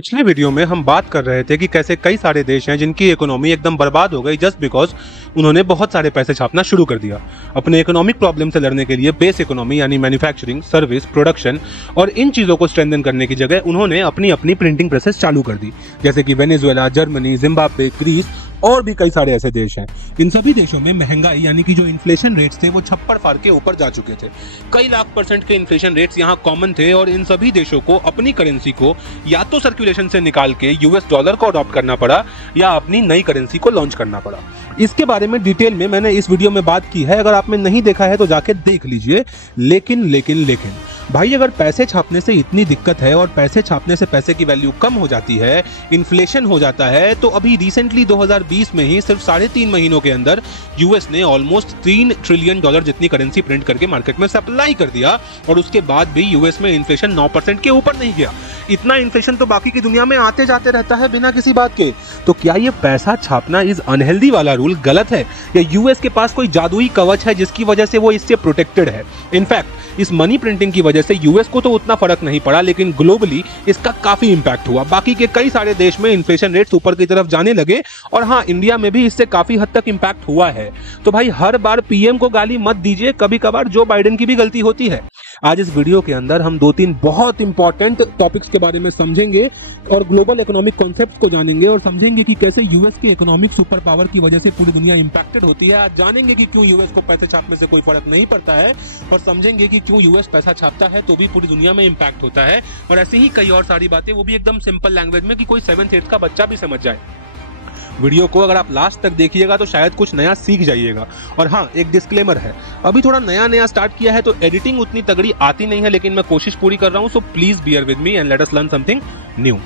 पिछले वीडियो में हम बात कर रहे थे कि कैसे कई सारे देश हैं जिनकी इकोनॉमी एकदम बर्बाद हो गई जस्ट बिकॉज उन्होंने बहुत सारे पैसे छापना शुरू कर दिया। अपने इकोनॉमिक प्रॉब्लम से लड़ने के लिए बेस इकोनॉमी यानी मैन्युफैक्चरिंग, सर्विस, प्रोडक्शन और इन चीजों को स्ट्रेंथन करने की जगह उन्होंने अपनी अपनी प्रिंटिंग प्रेसेस चालू कर दी, जैसे कि वेनेजुएला, जर्मनी, जिम्बाब्वे, ग्रीस और भी कई सारे ऐसे देश हैं। इन सभी देशों में महंगाई यानी कि जो इन्फ्लेशन रेट्स थे वो छप्पड़ फाड़ के ऊपर जा चुके थे। कई लाख % के इन्फ्लेशन रेट्स यहाँ कॉमन थे और इन सभी देशों को अपनी करेंसी को या तो सर्कुलेशन से निकाल के यूएस डॉलर को अडॉप्ट करना पड़ा या अपनी नई करेंसी को लॉन्च करना पड़ा। इसके बारे में डिटेल में मैंने इस वीडियो में बात की है, अगर आपने नहीं देखा है तो जाके देख लीजिए। लेकिन भाई, अगर पैसे छापने से इतनी दिक्कत है और पैसे छापने से पैसे की वैल्यू कम हो जाती है, इन्फ्लेशन हो जाता है, तो अभी रिसेंटली 2020 में ही सिर्फ 3.5 महीनों के अंदर यूएस ने ऑलमोस्ट $3 ट्रिलियन जितनी करेंसी प्रिंट करके मार्केट में सप्लाई कर दिया और उसके बाद भी यूएस में इन्फ्लेशन 9% के ऊपर नहीं गया। इतना इन्फ्लेशन तो बाकी की दुनिया में आते जाते रहता है बिना किसी बात के। तो क्या ये पैसा छापना इज अनहेल्दी वाला रूल गलत है या यूएस के पास कोई जादुई कवच है जिसकी वजह से वो इससे प्रोटेक्टेड है? इनफैक्ट इस मनी प्रिंटिंग की वजह से यूएस को तो उतना फर्क नहीं पड़ा, लेकिन ग्लोबली इसका काफी इंपैक्ट हुआ। बाकी के कई सारे देश में इन्फ्लेशन रेट्स ऊपर की तरफ जाने लगे और हाँ, इंडिया में भी इससे काफी हद तक इंपैक्ट हुआ है। तो भाई, हर बार पीएम को गाली मत दीजिए, कभी कभार जो बाइडेन की भी गलती होती है। आज इस वीडियो के अंदर हम 2-3 बहुत इंपॉर्टेंट टॉपिक्स के बारे में समझेंगे और ग्लोबल इकोनॉमिक कॉन्सेप्ट्स को जानेंगे और समझेंगे कि कैसे यूएस की इकोनॉमिक सुपर पावर की वजह से पूरी दुनिया इंपैक्टेड होती है। आज जानेंगे कि क्यों यूएस को पैसे छापने से कोई फर्क नहीं पड़ता है और समझेंगे कि क्यों यूएस पैसा छापता है तो भी पूरी दुनिया में इंपैक्ट होता है। और ऐसे ही कई और सारी बातें, वो भी एकदम सिंपल लैंग्वेज में कि कोई 7th-8th का बच्चा भी समझ जाए। वीडियो को अगर आप लास्ट तक देखिएगा तो शायद कुछ नया सीख जाइएगा। और हाँ, एक डिस्क्लेमर है, अभी थोड़ा नया स्टार्ट किया है तो एडिटिंग उतनी तगड़ी आती नहीं है, लेकिन मैं कोशिश पूरी कर रहा हूं। So please bear with me and let us learn something new.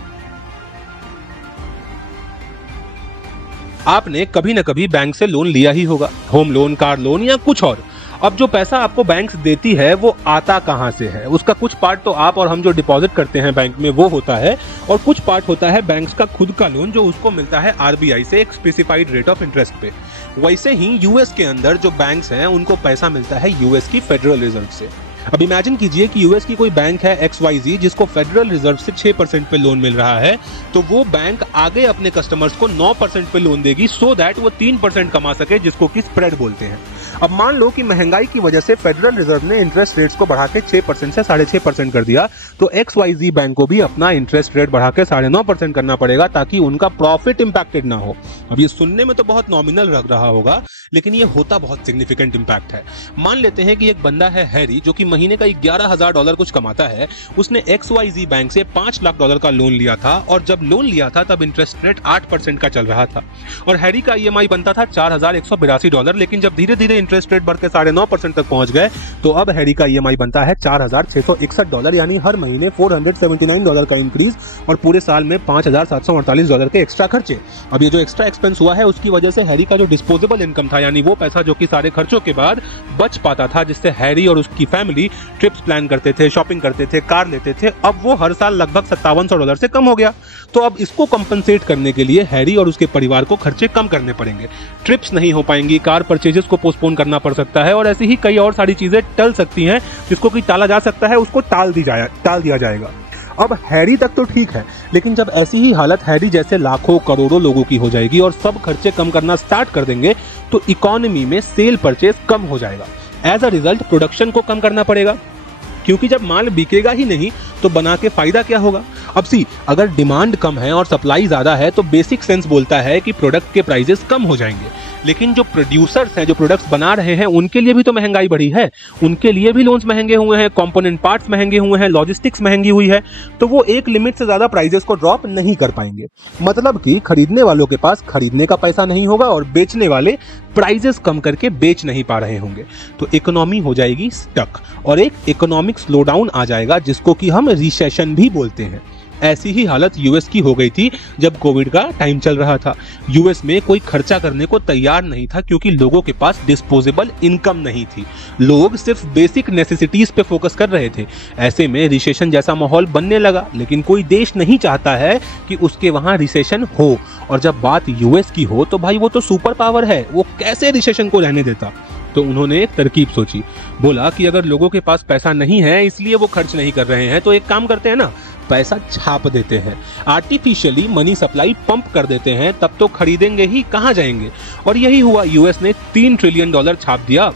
आपने कभी ना कभी बैंक से लोन लिया ही होगा, होम लोन, कार लोन या कुछ और। अब जो पैसा आपको बैंक देती है वो आता कहां से है? उसका कुछ पार्ट तो आप और हम जो डिपॉजिट करते हैं बैंक में वो होता है और कुछ पार्ट होता है बैंक्स का खुद का लोन जो उसको मिलता है आरबीआई से एक स्पेसिफाइड रेट ऑफ इंटरेस्ट पे। वैसे ही यूएस के अंदर जो बैंक्स हैं उनको पैसा मिलता है यूएस की फेडरल रिजर्व से। अब इमेजिन कीजिए कि यूएस की कोई बैंक है XYZ जिसको फेडरल रिजर्व से 6% पे लोन मिल रहा है, तो वो बैंक आगे अपने कस्टमर्स को 9% पे लोन देगी सो दैट वो 3% कमा सके, जिसको कि स्प्रेड बोलते हैं। अब मान लो कि महंगाई की वजह से फेडरल रिजर्व ने इंटरेस्ट रेट्स को बढ़ा के 6% से 6.5% कर दिया, तो XYZ बैंक को भी अपना इंटरेस्ट रेट बढ़ा के 9.5% करना पड़ेगा ताकि उनका प्रॉफिट इंपैक्टेड ना हो। अब ये सुनने में तो बहुत नॉमिनल लग रहा होगा, लेकिन ये होता बहुत सिग्निफिकेंट इंपैक्ट है। मान लेते हैं कि एक बंदा है हैरी जो कि महीने का $11,000 कुछ कमाता है। उसने XYZ बैंक से $5 लाख का लोन लिया था और जब लोन लिया था तब इंटरेस्ट रेट 8% का चल रहा था और हैरी का EMI बनता था $4,182, लेकिन जब धीरे धीरे इंटरेस्ट रेट बढ़ के 9.5% तक पहुंच गए तो अब हैरी का EMI बनता है $4,661, यानी हर महीने $479 का इंक्रीज और पूरे साल में $5,748 के एक्स्ट्रा खर्चे। अब ये जो एक्स्ट्रा एक्सपेंस हुआ है उसकी वजह से हैरी का जो डिस्पोजेबल इनकम था, यानी वो पैसा जो कि सारे खर्चों के बाद बच पाता था, जिससे हैरी और उसकी फैमिली ट्रिप्स प्लान करते थे, शॉपिंग करते थे, कार लेते थे, अब वो हर साल लगभग $5700 से कम हो गया। तो अब इसको कंपनसेट करने के लिए हैरी और उसके परिवार को खर्चे कम करने पड़ेंगे। ट्रिप्स नहीं हो पाएंगी, कार परचेजेस को पोस्टपोन करना पड़ सकता है और ऐसी ही कई और सारी चीजें टल सकती हैं। जिसको कि टाला जा सकता है उसको टाल दिया जाएगा। अब हैरी तक तो ठीक है, लेकिन जब ऐसी ही हालत हैरी जैसे लाखों करोड़ों लोगों की हो जाएगी और सब खर्चे कम करना स्टार्ट कर देंगे तो इकोनॉमी में सेल परचेज कम हो जाएगा। एज अ रिजल्ट प्रोडक्शन को कम करना पड़ेगा, क्योंकि जब माल बिकेगा ही नहीं तो बना के फायदा क्या होगा? अब अगर डिमांड कम है और सप्लाई ज्यादा है तो बेसिक सेंस बोलता है कि प्रोडक्ट के प्राइसेस कम हो जाएंगे, लेकिन जो प्रोड्यूसर्स हैं, जो प्रोडक्ट्स बना रहे हैं, उनके लिए भी तो महंगाई बढ़ी है, उनके लिए भी लोन्स महंगे हुए हैं, कंपोनेंट पार्ट्स महंगे हुए हैं, लॉजिस्टिक्स महंगी हुई है, तो वो एक लिमिट से ज्यादा प्राइसेस को ड्रॉप नहीं कर पाएंगे। मतलब कि खरीदने वालों के पास खरीदने का पैसा नहीं होगा और बेचने वाले प्राइसेस कम करके बेच नहीं पा रहे होंगे, तो इकोनॉमी हो जाएगी स्टक और एक इकोनॉमिक स्लोडाउन आ जाएगा, जिसको कि हम रिसेशन भी बोलते हैं। ऐसी ही हालत यूएस की हो गई थी जब कोविड का टाइम चल रहा था। यूएस में कोई खर्चा करने को तैयार नहीं था क्योंकि लोगों के पास डिस्पोजेबल इनकम नहीं थी। लोग सिर्फ बेसिक नेसेसिटीज पे फोकस कर रहे थे। ऐसे में रिसेशन जैसा माहौल बनने लगा, लेकिन कोई देश नहीं चाहता है कि उसके वहां रिसेशन हो। और जब बात यूएस की हो तो भाई वो तो सुपर पावर है, वो कैसे रिसेशन को रहने देता। तो उन्होंने एक तरकीब सोची, बोला कि अगर लोगों के पास पैसा नहीं है इसलिए वो खर्च नहीं कर रहे हैं तो एक काम करते हैं ना, पैसा छाप देते हैं, आर्टिफिशियली मनी सप्लाई पंप कर देते हैं, तब तो खरीदेंगे ही, कहां जाएंगे। और यही हुआ, यूएस ने $3 ट्रिलियन छाप दिया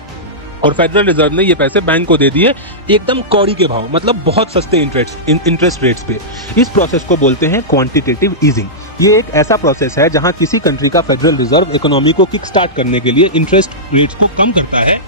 और फेडरल रिजर्व ने ये पैसे बैंक को दे दिए एकदम कौड़ी के भाव, मतलब बहुत सस्ते इंटरेस्ट रेट्स पे। इस प्रोसेस को बोलते हैं क्वांटिटेटिव ईजिंग। ये एक ऐसा प्रोसेस है जहां किसी कंट्री का फेडरल रिजर्व इकोनॉमी को किक स्टार्ट करने के लिए इंटरेस्ट रेट्स को कम करता है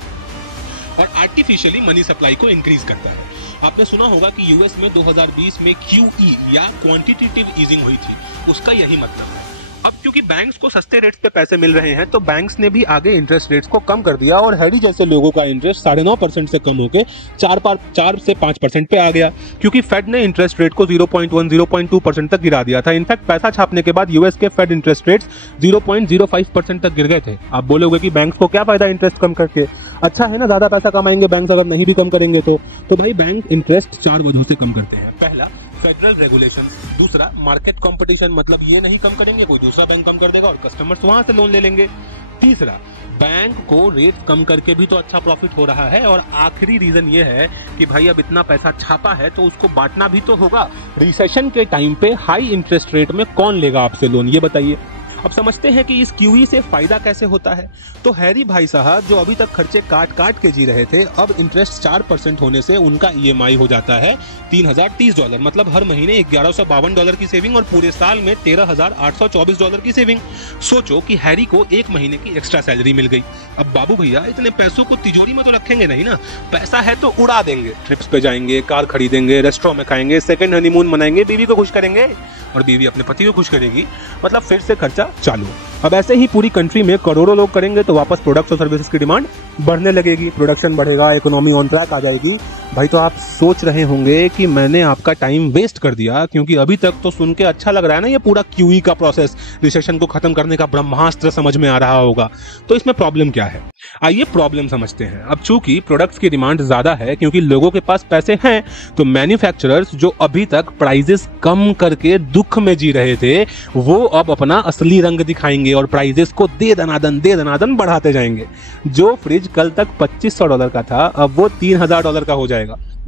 और आर्टिफिशियली मनी सप्लाई को इंक्रीज करता है। आपने सुना होगा कि यूएस में 2020 में QE या क्वांटिटेटिव ईजिंग हुई थी, उसका यही मतलब है। अब क्योंकि बैंक्स को सस्ते रेट्स पे पैसे मिल रहे हैं, तो बैंक्स ने भी आगे इंटरेस्ट रेट्स को कम कर दिया और हैरी जैसे लोगों का इंटरेस्ट 9.5% से कम होकर 4 से 5% पे आ गया, क्योंकि फेड ने इंटरेस्ट रेट को 0.2% तक गिरा दिया था। इनफैक्ट पैसा छापने के बाद यूएस के फेड इंटरेस्ट रेट्स 0.05% तक गिर गए थे। आप बोलोगे कि बैंक्स को क्या फायदा इंटरेस्ट कम करके, अच्छा है ना, ज्यादा पैसा कमाएंगे बैंक्स अगर नहीं भी कम करेंगे तो भाई बैंक इंटरेस्ट 4 वजहों से कम करते हैं। पहला, फेडरल रेगुलेशन। दूसरा, मार्केट कंपटीशन, मतलब ये नहीं कम करेंगे कोई दूसरा बैंक कम कर देगा और कस्टमर्स वहां से लोन ले लेंगे। तीसरा, बैंक को रेट कम करके भी तो अच्छा प्रॉफिट हो रहा है। और आखिरी रीजन ये है कि भाई अब इतना पैसा छापा है तो उसको बांटना भी तो होगा। रिसेशन के टाइम पे हाई इंटरेस्ट रेट में कौन लेगा आपसे लोन, ये बताइए। अब समझते हैं कि इस QE से फायदा कैसे होता है। तो हैरी भाई साहब जो अभी तक खर्चे काट के जी रहे थे, अब इंटरेस्ट 4% होने से उनका EMI हो जाता है $3030, मतलब हर महीने $1152 की सेविंग और पूरे साल में $13,824 की सेविंग। सोचो कि हैरी को 1 महीने की एक्स्ट्रा सैलरी मिल गई। अब बाबू भैया इतने पैसों को तिजोरी में तो रखेंगे नहीं ना, पैसा है तो उड़ा देंगे, ट्रिप्स पे जाएंगे, कार खरीदेंगे, रेस्टोरेंट में खाएंगे, सेकंड हनीमून मनाएंगे, बीवी को खुश करेंगे और बीवी अपने पति को खुश करेगी, मतलब फिर से खर्चा चालू। अब ऐसे ही पूरी कंट्री में करोड़ों लोग करेंगे तो वापस प्रोडक्ट्स और सर्विसेज की डिमांड बढ़ने लगेगी, प्रोडक्शन बढ़ेगा, इकोनॉमी ऑन ट्रैक आ जाएगी। भाई तो आप सोच रहे होंगे कि मैंने आपका टाइम वेस्ट कर दिया, क्योंकि अभी तक तो सुन के अच्छा लग रहा है ना ये पूरा QE का प्रोसेस, रिसेशन को खत्म करने का ब्रह्मास्त्र समझ में आ रहा होगा। तो इसमें प्रॉब्लम क्या है, आइए प्रॉब्लम समझते हैं। अब चूंकि प्रोडक्ट्स की डिमांड ज्यादा है, क्योंकि लोगों के पास पैसे हैं, तो मैन्युफैक्चरर्स जो अभी तक प्राइजेस कम करके दुख में जी रहे थे, वो अब अपना असली रंग दिखाएंगे और प्राइजेस को दे दनादन बढ़ाते जाएंगे। जो फ्रिज कल तक $2500 का था, अब वो $3000 का हो जाएगा।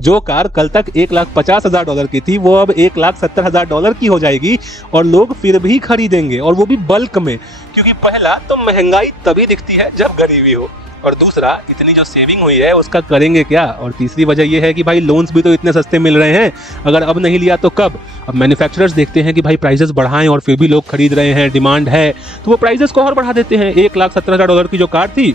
जो कार कल तक $1,50,000 की थी, वो अब $1,70,000 की हो जाएगी और लोग फिर भी खरीदेंगे, और वो भी बल्क में। क्योंकि पहला तो महंगाई तभी दिखती है जब गरीबी हो, और दूसरा इतनी जो सेविंग हुई है उसका करेंगे क्या। और तीसरी वजह यह है कि भाई लोन्स भी तो इतने सस्ते मिल रहे हैं, अगर अब नहीं लिया तो कब। अब मैन्युफैक्चरर्स देखते हैं कि भाई प्राइसेस बढ़ाएं और फिर भी लोग खरीद रहे हैं, डिमांड है, तो वो प्राइसेस को और बढ़ा देते हैं। $1,70,000 की जो कार थी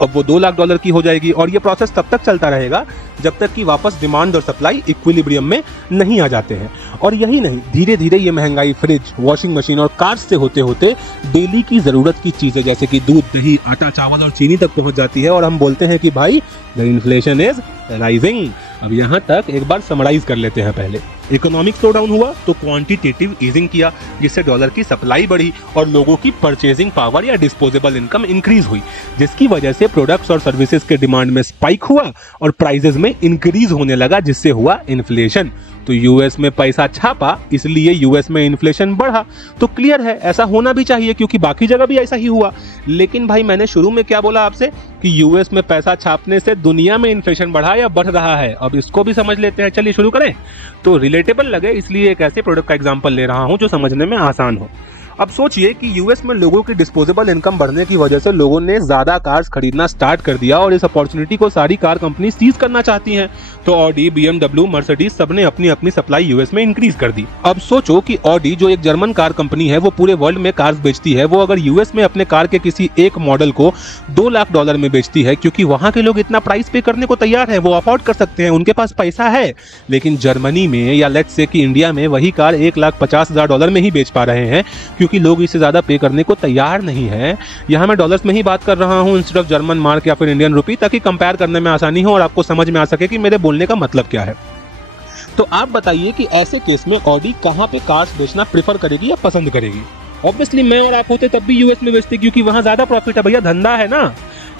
अब वो $2,00,000 की हो जाएगी। और ये प्रोसेस तब तक चलता रहेगा जब तक कि वापस डिमांड और सप्लाई इक्विलिब्रियम में नहीं आ जाते हैं। और यही नहीं, धीरे धीरे ये महंगाई फ्रिज, वॉशिंग मशीन और कार्स से होते होते डेली की जरूरत की चीजें जैसे कि दूध, दही, आटा, चावल और चीनी तक पहुंच जाती है, और हम बोलते हैं कि भाई द इन्फ्लेशन इज राइजिंग। अब यहाँ तक एक बार समराइज कर लेते हैं। पहले इकोनॉमिक स्लो डाउन हुआ तो क्वांटिटेटिव ईजिंग किया, जिससे डॉलर की सप्लाई बढ़ी और लोगों की परचेजिंग पावर या डिस्पोजेबल इनकम इंक्रीज हुई, जिसकी वजह से प्रोडक्ट्स और सर्विसेज के डिमांड में स्पाइक हुआ और प्राइसेस में इंक्रीज होने लगा, जिससे हुआ इन्फ्लेशन। तो यूएस में पैसा छापा, इसलिए यूएस में इन्फ्लेशन बढ़ा। तो क्लियर है, ऐसा होना भी चाहिए, क्योंकि बाकी जगह भी ऐसा ही हुआ। लेकिन भाई मैंने शुरू में क्या बोला आपसे कि यूएस में पैसा छापने से दुनिया में इन्फ्लेशन बढ़ा या बढ़ रहा है। अब इसको भी समझ लेते हैं, चलिए शुरू करें। तो रिलेटेबल लगे इसलिए एक ऐसे प्रोडक्ट का एग्जांपल ले रहा हूं जो समझने में आसान हो। अब सोचिए कि यूएस में लोगों की डिस्पोजेबल इनकम बढ़ने की वजह से लोगों ने ज्यादा कार्स खरीदना स्टार्ट कर दिया, और इस अपॉर्चुनिटी को सारी कार कंपनी सीज करना चाहती हैं। तो ऑडी, BMW, मर्सिडीज सबने अपनी अपनी सप्लाई यूएस में इंक्रीज कर दी। अब सोचो कि ऑडी जो एक जर्मन कार कंपनी है, वो पूरे वर्ल्ड में कार्स बेचती है, वो अगर यूएस में अपने कार के किसी एक मॉडल को $2,00,000 में बेचती है, क्योंकि वहां के लोग इतना प्राइस पे करने को तैयार है, वो अफोर्ड कर सकते हैं, उनके पास पैसा है। लेकिन जर्मनी में या लेट्स से कि इंडिया में वही कार $1,50,000 में ही बेच पा रहे हैं, क्योंकि लोग इससे ज्यादा पे करने को तैयार नहीं है। यहां मैं डॉलर्स में ही बात कर रहा हूं इंस्टेड ऑफ जर्मन मार्क या फिर इंडियन रुपी, ताकि कंपेयर करने में आसानी हो और आपको समझ में आ सके कि मेरे बोलने का मतलब क्या है। तो आप बताइए कि ऐसे केस में ऑडी कहां पे कार्स बेचना प्रेफर करेगी या पसंद करेगी। ऑब्वियसली मैं और आप होते तब भी यूएस में बेचते, क्योंकि वहां ज्यादा प्रॉफिट है, भैया धंधा है ना।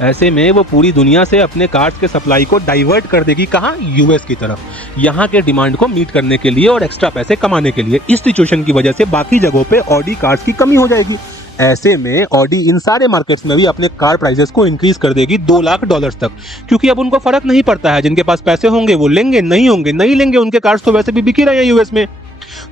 ऐसे में वो पूरी दुनिया से अपने कार्स के सप्लाई को डाइवर्ट कर देगी, कहां, यूएस की तरफ, यहां के डिमांड को मीट करने के लिए और एक्स्ट्रा पैसे कमाने के लिए। इस सिचुएशन की वजह से बाकी जगहों पे ऑडी कार्स की कमी हो जाएगी। ऐसे में ऑडी इन सारे मार्केट्स में भी अपने कार प्राइसेस को इंक्रीज कर देगी $2,00,000 तक, क्योंकि अब उनको फर्क नहीं पड़ता है, जिनके पास पैसे होंगे वो लेंगे, नहीं होंगे नहीं लेंगे, उनके कार्स तो वैसे भी बिक ही रहे हैं यूएस में।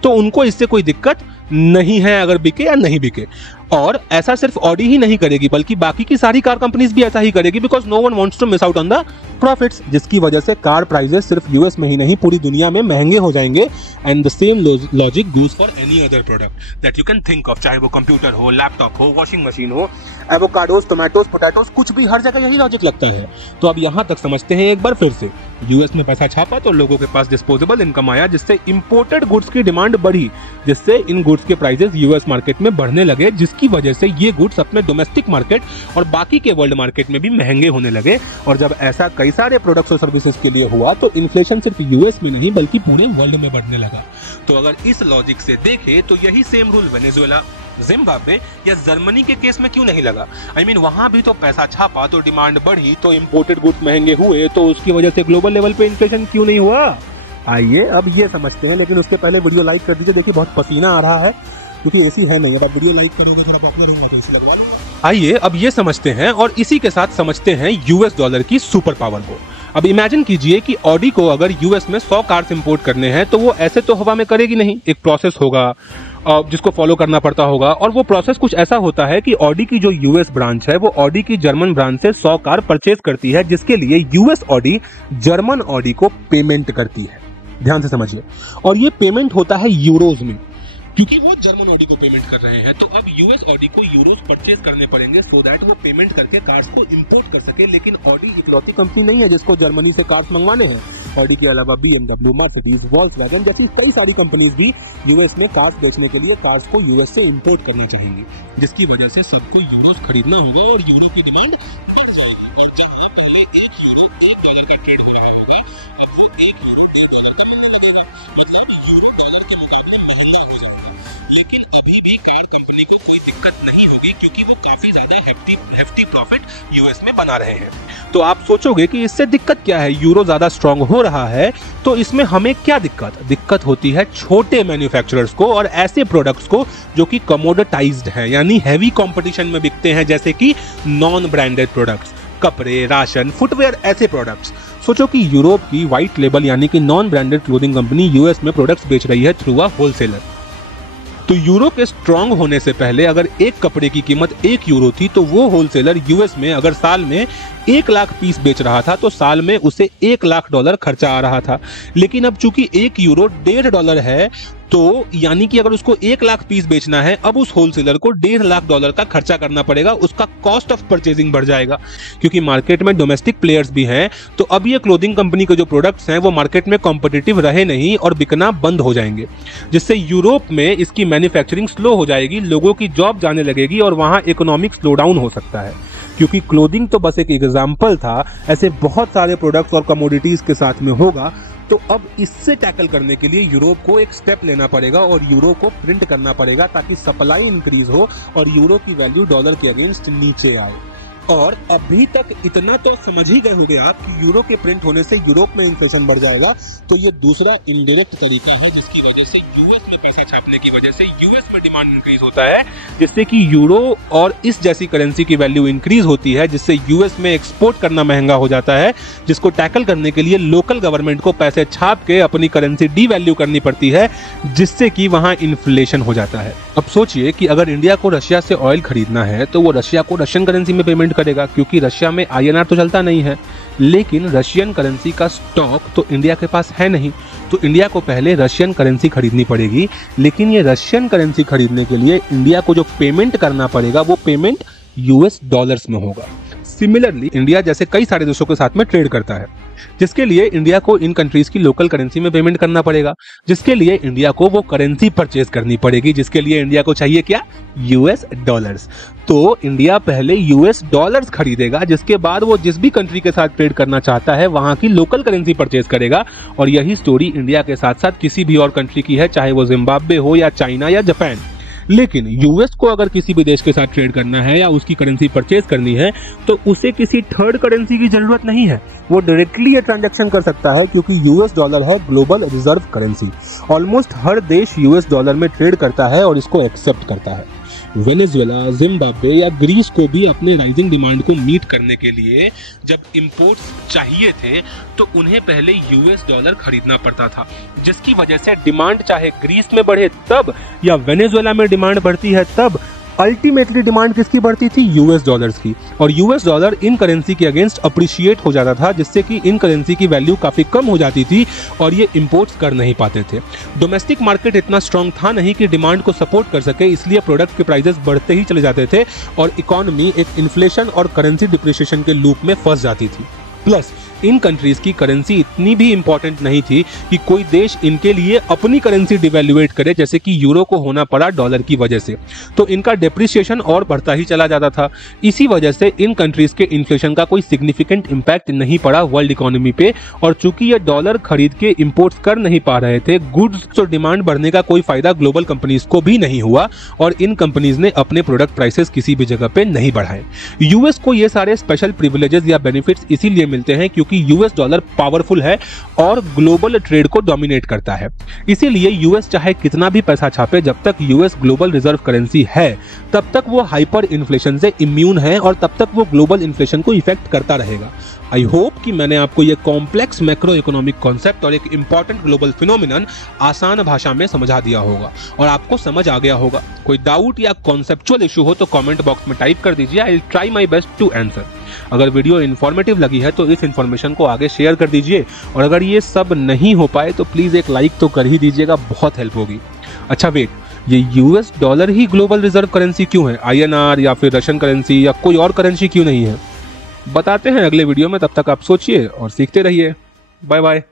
तो उनको इससे कोई दिक्कत नहीं है अगर बिके या नहीं बिके। और ऐसा सिर्फ ऑडी ही नहीं करेगी बल्कि बाकी की सारी कार कंपनीज भी ऐसा ही करेगी, because no one wants to miss out on the profits, जिसकी वजह से कार प्राइसेस सिर्फ यूएस में ही नहीं पूरी दुनिया में महंगे हो जाएंगे। And the same logic goes for any other product that you can think of, चाहे वो कंप्यूटर हो, लैपटॉप हो, वॉशिंग मशीन हो, एवोकाडोस, टोमेटोज, पोटैटोज, कुछ भी, हर जगह यही लॉजिक लगता है। तो अब यहां तक समझते हैं एक बार फिर से, यूएस में पैसा छापा तो लोगों के पास डिस्पोजेबल इनकम आया, जिससे इंपोर्टेड गुड्स की डिमांड बढ़ी, जिससे इन गुड्स के प्राइसेस यूएस मार्केट में बढ़ने लगे, जिसकी वजह से ये गुड्स अपने डोमेस्टिक मार्केट और बाकी के वर्ल्ड मार्केट में भी महंगे होने लगे। और जब ऐसा कई सारे प्रोडक्ट्स और सर्विसेज के लिए हुआ तो इन्फ्लेशन सिर्फ यूएस में नहीं बल्कि पूरे वर्ल्ड में बढ़ने लगा। तो अगर इस लॉजिक से देखें तो यही सेम रूल वेनेजुएला, जिम्बाब्वे या जर्मनी के केस में क्यों नहीं लगा? I mean, वहां भी तो पैसा छापा तो डिमांड बढ़ी तो इंपोर्टेड गुड्स महंगे हुए, तो उसकी वजह से ग्लोबल लेवल पे इन्फ्लेशन क्यों नहीं हुआ? आइए अब ये समझते हैं, लेकिन उसके पहले वीडियो लाइक कर दीजिए। देखिए बहुत पसीना आ रहा है क्योंकि एसी है नहीं। अब आप वीडियो लाइक करोगे, थोड़ा पॉपुलर होगा तो एसी लगवा लूंगा। आइए अब ये समझते हैं और इसी के साथ समझते हैं यूएस डॉलर की सुपर पावर को। अब इमेजिन कीजिए कि ऑडी को अगर यूएस में 100 कार्स इंपोर्ट करने हैं तो वो ऐसे तो हवा में करेगी नहीं, एक प्रोसेस होगा जिसको फॉलो करना पड़ता होगा। और वो प्रोसेस कुछ ऐसा होता है कि ऑडी की जो यूएस ब्रांच है वो ऑडी की जर्मन ब्रांच से 100 कार परचेज करती है, जिसके लिए यूएस ऑडी जर्मन ऑडी को पेमेंट करती है। ध्यान से समझिए, और ये पेमेंट होता है यूरोज में, क्योंकि वो जर्मन ऑडी को पेमेंट कर रहे हैं। तो अब यूएस ऑडी को यूरोज परचेज करने पड़ेंगे सो दैट वो पेमेंट करके कार्स को इंपोर्ट कर सके। लेकिन ऑडी इकलौती कंपनी नहीं है जिसको जर्मनी से कार्स मंगवाने हैं। ऑडी के अलावा बीएमडब्ल्यू, मर्सिडीज, वॉल्क्सवैगन जैसी कई सारी कंपनीज भी यूएस में कार्स बेचने के लिए कार्स को यूएस से इंपोर्ट करना चाहेंगे, जिसकी वजह से सबको यूरोज खरीदना होगा और यूरो की डिमांड बढ़ जाएगी। और जहां पहले $1 का ट्रेड हो रहा होगा, अब वो $1 $1 का मिलने लगेगा, मतलब यूरो डॉलर के मुकाबले महंगा हो जाएगा। लेकिन अभी भी कार कंपनी को कोई दिक्कत नहीं होगी क्योंकि वो काफी ज्यादा हेफ्टी प्रॉफिट यूएस में बना रहे हैं। तो आप सोचोगे कि इससे दिक्कत क्या है, यूरो ज्यादा स्ट्रांग हो रहा है तो इसमें हमें क्या दिक्कत होती है छोटे मैन्युफैक्चरर्स को और ऐसे प्रोडक्ट्स को जो कि कमोडिटाइज्ड है, यानी हैवी कंपटीशन में बिकते हैं, जैसे कि नॉन ब्रांडेड प्रोडक्ट्स, कपड़े, राशन, फुटवेयर, ऐसे प्रोडक्ट्स। सोचो कि यूरोप की व्हाइट लेबल यानी कि non branded clothing company US में प्रोडक्ट्स बेच रही है थ्रू अ होलसेलर। तो यूरो के स्ट्रांग होने से पहले अगर एक कपड़े की कीमत $1 थी तो वो होलसेलर यूएस में अगर साल में 1 लाख पीस बेच रहा था तो साल में उसे $1 लाख खर्चा आ रहा था। लेकिन अब चूंकि $1 $1.5 है, तो यानी कि अगर उसको 1 लाख पीस बेचना है, अब उस होलसेलर को $1.5 लाख का खर्चा करना पड़ेगा। उसका कॉस्ट ऑफ परचेजिंग बढ़ जाएगा क्योंकि मार्केट में डोमेस्टिक प्लेयर्स भी हैं। तो अब ये क्लोथिंग कंपनी के जो प्रोडक्ट्स हैं वो मार्केट में कॉम्पिटिटिव रहे नहीं और बिकना बंद हो जाएंगे, जिससे यूरोप में इसकी मैन्युफैक्चरिंग स्लो हो जाएगी, लोगों की जॉब जाने लगेगी और वहां इकोनॉमिक स्लोडाउन हो सकता है। क्योंकि क्लोथिंग तो बस एक एग्जाम्पल था, ऐसे बहुत सारे प्रोडक्ट्स और कमोडिटीज के साथ में होगा। तो अब इससे टैकल करने के लिए यूरोप को एक स्टेप लेना पड़ेगा और यूरो को प्रिंट करना पड़ेगा ताकि सप्लाई इंक्रीज हो और यूरो की वैल्यू डॉलर के अगेंस्ट नीचे आए। और अभी तक इतना तो समझ ही गए होंगे आप कि यूरो के प्रिंट होने से यूरोप में इन्फ्लेशन बढ़ जाएगा। तो ये दूसरा इनडायरेक्ट तरीका है जिसकी वजह से यूएस में पैसा छापने की वजह से यूएस में डिमांड इंक्रीज होता है, जिससे कि यूरो और इस जैसी करेंसी की वैल्यू इंक्रीज होती है, जिससे यूएस में एक्सपोर्ट करना महंगा हो जाता है, जिसको टैकल करने के लिए लोकल गवर्नमेंट को पैसे छाप के अपनी करेंसी डीवैल्यू करनी पड़ती है, जिससे कि वहां इन्फ्लेशन हो जाता है। अब सोचिए कि अगर इंडिया को रशिया से ऑयल खरीदना है तो वो रशिया को रशियन करेंसी में पेमेंट करेगा क्योंकि रशिया में आईएनआर तो चलता नहीं है, लेकिन रशियन करेंसी का स्टॉक तो इंडिया के पास है नहीं। तो इंडिया को पहले रशियन करेंसी खरीदनी पड़ेगी, लेकिन ये रशियन करेंसी खरीदने के लिए इंडिया को जो पेमेंट करना पड़ेगा वो पेमेंट यूएस डॉलर्स में होगा। सिमिलरली इंडिया जैसे कई सारे देशों के साथ में ट्रेड करता है, जिसके लिए इंडिया को इन कंट्रीज की लोकल करेंसी में पेमेंट करना पड़ेगा, जिसके लिए इंडिया को वो करेंसी परचेज करनी पड़ेगी, जिसके लिए इंडिया को चाहिए क्या, यूएस डॉलर्स। तो इंडिया पहले यूएस डॉलर्स खरीदेगा, जिसके बाद वो जिस भी कंट्री के साथ ट्रेड करना चाहता है वहां की लोकल करेंसी परचेज करेगा। और यही स्टोरी इंडिया के साथ साथ किसी भी और कंट्री की है, चाहे वो जिम्बाब्वे हो या चाइना या जापान। लेकिन यूएस को अगर किसी भी देश के साथ ट्रेड करना है या उसकी करेंसी परचेज करनी है तो उसे किसी थर्ड करेंसी की जरूरत नहीं है, वो डायरेक्टली ये ट्रांजैक्शन कर सकता है क्योंकि यूएस डॉलर है ग्लोबल रिजर्व करेंसी। ऑलमोस्ट हर देश यूएस डॉलर में ट्रेड करता है और इसको एक्सेप्ट करता है। वेनेजुएला, जिम्बाब्वे या ग्रीस को भी अपने राइजिंग डिमांड को मीट करने के लिए जब इंपोर्ट्स चाहिए थे तो उन्हें पहले यूएस डॉलर खरीदना पड़ता था, जिसकी वजह से डिमांड चाहे ग्रीस में बढ़े तब या वेनेजुएला में डिमांड बढ़ती है तब अल्टीमेटली डिमांड किसकी बढ़ती थी? यूएस डॉलर्स की। और यूएस डॉलर इन करेंसी के अगेंस्ट अप्रिशिएट हो जाता था, जिससे कि इन करेंसी की वैल्यू काफी कम हो जाती थी और ये इंपोर्ट्स कर नहीं पाते थे। डोमेस्टिक मार्केट इतना स्ट्रांग था नहीं कि डिमांड को सपोर्ट कर सके, इसलिए प्रोडक्ट के प्राइसेस बढ़ते ही चले जाते थे और इकोनॉमी एक इन्फ्लेशन और करेंसी डिप्रिसिएशन के लूप में फंस जाती थी। प्लस इन कंट्रीज की करेंसी इतनी भी इंपॉर्टेंट नहीं थी कि कोई देश इनके लिए अपनी करेंसी डिवैल्यूएट करे, जैसे कि यूरो को होना पड़ा डॉलर की वजह से, तो इनका डेप्रिसिएशन और बढ़ता ही चला जाता था। इसी वजह से इन कंट्रीज के इन्फ्लेशन का कोई सिग्निफिकेंट इंपैक्ट नहीं पड़ा वर्ल्ड इकोनॉमी पे, और चूंकि ये डॉलर खरीद के इंपोर्ट्स कर नहीं पा रहे थे गुड्स, तो डिमांड बढ़ने का कोई फायदा ग्लोबल कंपनीज को भी नहीं हुआ और इन कंपनीज ने अपने प्रोडक्ट प्राइसेस किसी भी जगह पे नहीं बढ़ाए। यूएस को ये सारे स्पेशल प्रिविलेजेस या बेनिफिट्स इसीलिए मिलते हैं क्योंकि यूएस डॉलर पावरफुल है और ग्लोबल ट्रेड को डोमिनेट करता है। इसीलिए यूएस चाहे कितना भी पैसा छापे, जब तक यूएस ग्लोबल रिजर्व करेंसी है तब तक वो हाइपर इन्फ्लेशन से इम्यून है और तब तक वो ग्लोबल इन्फ्लेशन को इफेक्ट करता रहेगा। आई होप कि मैंने आपको ये कॉम्प्लेक्स मैक्रो इकोनॉमिक कॉन्सेप्ट और एक इंपॉर्टेंट ग्लोबल फिनोमिनन आसान भाषा में समझा दिया होगा और आपको समझ आ गया होगा। कोई डाउट या कॉन्सेप्चुअल इशू हो तो कमेंट बॉक्स में टाइप कर दीजिए, I will try my best to answer. अगर वीडियो इन्फॉर्मेटिव लगी है तो इस इन्फॉर्मेशन को आगे शेयर कर दीजिए और अगर ये सब नहीं हो पाए तो प्लीज एक लाइक तो कर ही दीजिएगा, बहुत हेल्प होगी। अच्छा वेट, ये यूएस डॉलर ही ग्लोबल रिजर्व करेंसी क्यों है? आईएनआर या फिर रशियन करेंसी या कोई और करेंसी क्यों नहीं है? बताते हैं अगले वीडियो में, तब तक आप सोचिए और सीखते रहिए। Bye bye.